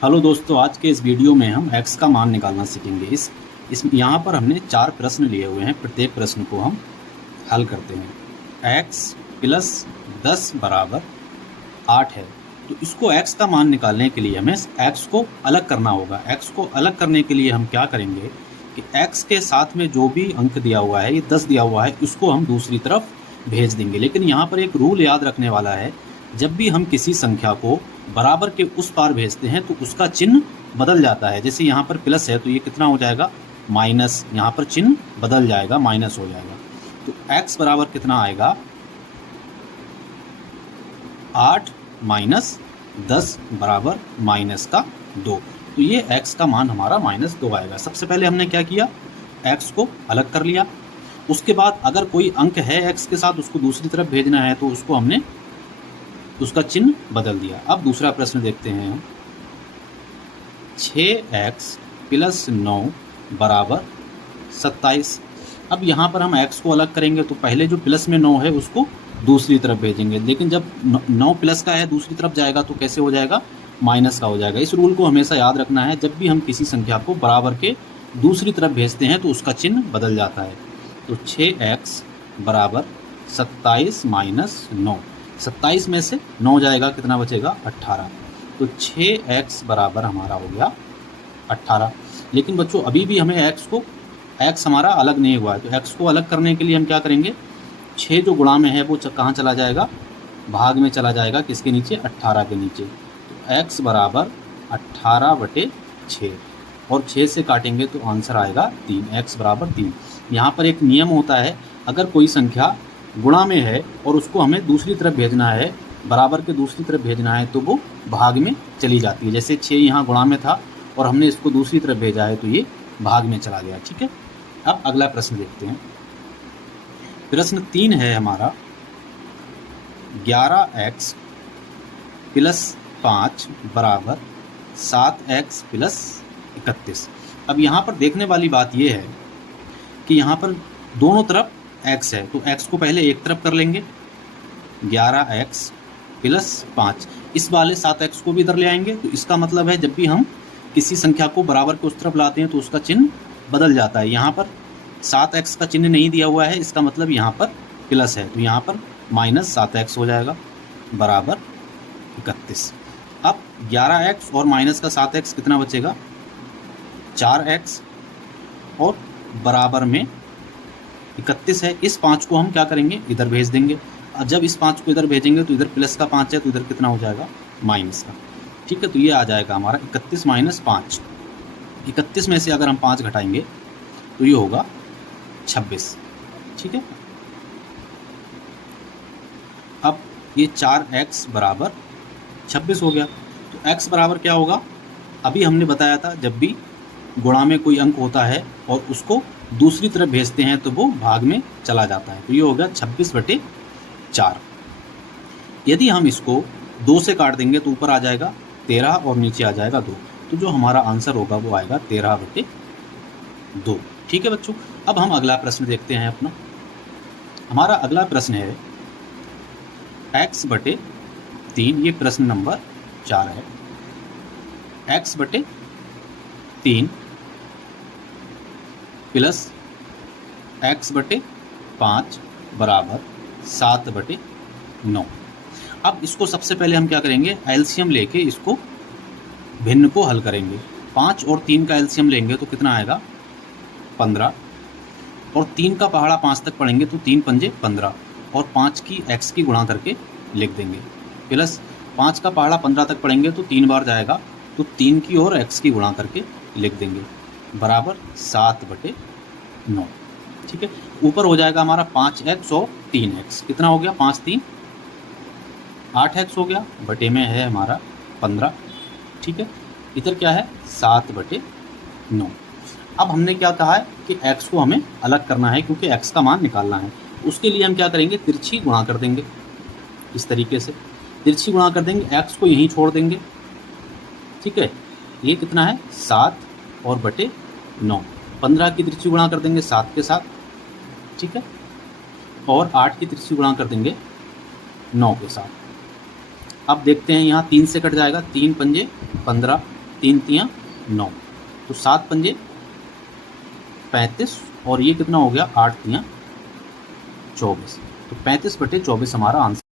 Hello दोस्तों, आज के इस वीडियो में हम x का मान निकालना सीखेंगे। इस यहाँ पर हमने 4 प्रश्न लिए हुए हैं। प्रत्येक प्रश्न को हम हल करते हैं। x प्लस 10 बराबर 8 है, तो इसको x का मान निकालने के लिए हमें x को अलग करना होगा। x को अलग करने के लिए हम क्या करेंगे कि x के साथ में जो भी अंक दिया हुआ है, ये 10 दिया हुआ है, इसको हम दूसरी तरफ भेज देंगे। लेकिन यहाँ पर एक रूल याद रखने वाला है, जब भी हम किसी संख्या को बराबर के उस पार भेजते हैं तो उसका चिन्ह बदल जाता है। जैसे यहाँ पर प्लस है तो ये कितना हो जाएगा, माइनस। यहाँ पर चिन्ह बदल जाएगा, माइनस हो जाएगा। तो x बराबर कितना आएगा, 8 माइनस 10 बराबर माइनस का 2। तो ये x का मान हमारा -2 आएगा। सबसे पहले हमने क्या किया, x को अलग कर लिया। उसके बाद अगर कोई अंक है x के साथ, उसको दूसरी तरफ भेजना है तो उसको हमने उसका चिन्ह बदल दिया। अब दूसरा प्रश्न देखते हैं। 6x प्लस 9 बराबर 27। अब यहाँ पर हम x को अलग करेंगे तो पहले जो प्लस में 9 है उसको दूसरी तरफ भेजेंगे, लेकिन जब 9 प्लस का है दूसरी तरफ जाएगा तो कैसे हो जाएगा, माइनस का हो जाएगा। इस रूल को हमेशा याद रखना है, जब भी हम किसी संख्या को बराबर के दूसरी तरफ भेजते हैं तो उसका चिन्ह बदल जाता है। तो 6x बराबर 27 माइनस 9। 27 में से 9 जाएगा, कितना बचेगा, 18। तो 6x बराबर हमारा हो गया 18। लेकिन बच्चों अभी भी हमें x हमारा अलग नहीं हुआ है, तो x को अलग करने के लिए हम क्या करेंगे, 6 जो गुणा में है वो कहाँ चला जाएगा, भाग में चला जाएगा, किसके नीचे, 18 के नीचे। तो x बराबर 18/6 और 6 से काटेंगे तो आंसर आएगा 3। x बराबर 3। यहाँ पर एक नियम होता है, अगर कोई संख्या गुणा में है और उसको हमें दूसरी तरफ भेजना है, बराबर के दूसरी तरफ भेजना है, तो वो भाग में चली जाती है। जैसे 6 यहाँ गुणा में था और हमने इसको दूसरी तरफ भेजा है तो ये भाग में चला गया। ठीक है, अब अगला प्रश्न देखते हैं। प्रश्न 3 है हमारा, 11x प्लस 5 बराबर 7x प्लस 31। अब यहाँ पर देखने वाली बात ये है कि यहाँ पर दोनों तरफ x है, तो x को पहले एक तरफ कर लेंगे, 11x प्लस 5। इस वाले 7x को भी इधर ले आएंगे। तो इसका मतलब है जब भी हम किसी संख्या को बराबर के उस तरफ लाते हैं तो उसका चिन्ह बदल जाता है। यहाँ पर 7x का चिन्ह नहीं दिया हुआ है, इसका मतलब यहाँ पर प्लस है, तो यहाँ पर -7x हो जाएगा बराबर 31। अब 11x और माइनस का 7x कितना बचेगा, 4x और बराबर में 31 है। इस 5 को हम क्या करेंगे, इधर भेज देंगे। अब जब इस 5 को इधर भेजेंगे तो इधर प्लस का 5 है तो इधर कितना हो जाएगा, माइनस का। ठीक है, तो ये आ जाएगा हमारा 31 माइनस 5। 31 में से अगर हम 5 घटाएंगे तो ये होगा 26। ठीक है, अब ये 4x बराबर 26 हो गया। तो x बराबर क्या होगा, अभी हमने बताया था, जब भी गुणा में कोई अंक होता है और उसको दूसरी तरफ भेजते हैं तो वो भाग में चला जाता है। तो ये हो गया 26/4। यदि हम इसको 2 से काट देंगे तो ऊपर आ जाएगा 13 और नीचे आ जाएगा 2। तो जो हमारा आंसर होगा वो आएगा 13/2। ठीक है बच्चों, अब हम अगला प्रश्न देखते हैं अपना। हमारा अगला प्रश्न है x/3। ये प्रश्न नंबर 4 है। x/3 प्लस x/5 बराबर 7/9। अब इसको सबसे पहले हम क्या करेंगे, एलसीएम लेके इसको भिन्न को हल करेंगे। 5 और 3 का एलसीएम लेंगे तो कितना आएगा, 15। और 3 का पहाड़ा 5 तक पढ़ेंगे तो 3 पंजे 15 और 5 की x की गुणा करके लिख देंगे। प्लस 5 का पहाड़ा 15 तक पढ़ेंगे तो 3 बार जाएगा, तो 3 की और x की गुणा करके लिख देंगे बराबर 7/9। ठीक है, ऊपर हो जाएगा हमारा 5x और 3x। कितना हो गया, 5 3 8x हो गया, बटे में है हमारा 15। ठीक है, इधर क्या है, 7/9। अब हमने क्या कहा है कि x को हमें अलग करना है क्योंकि x का मान निकालना है। उसके लिए हम क्या करेंगे, तिरछी गुणा कर देंगे। इस तरीके से तिरछी गुणा कर देंगे, x को यहीं छोड़ देंगे। ठीक है, ये कितना है, 7 और बटे 9। 15 की तिरछी गुणा कर देंगे 7 के साथ। ठीक है, और 8 की तिरछी गुणा कर देंगे 9 के साथ। अब देखते हैं, यहाँ 3 से कट जाएगा, 3 पंजे 15 3 तियाँ 9, तो 7 पंजे 35 और ये कितना हो गया 8 तियाँ 24, तो 35/24 हमारा आंसर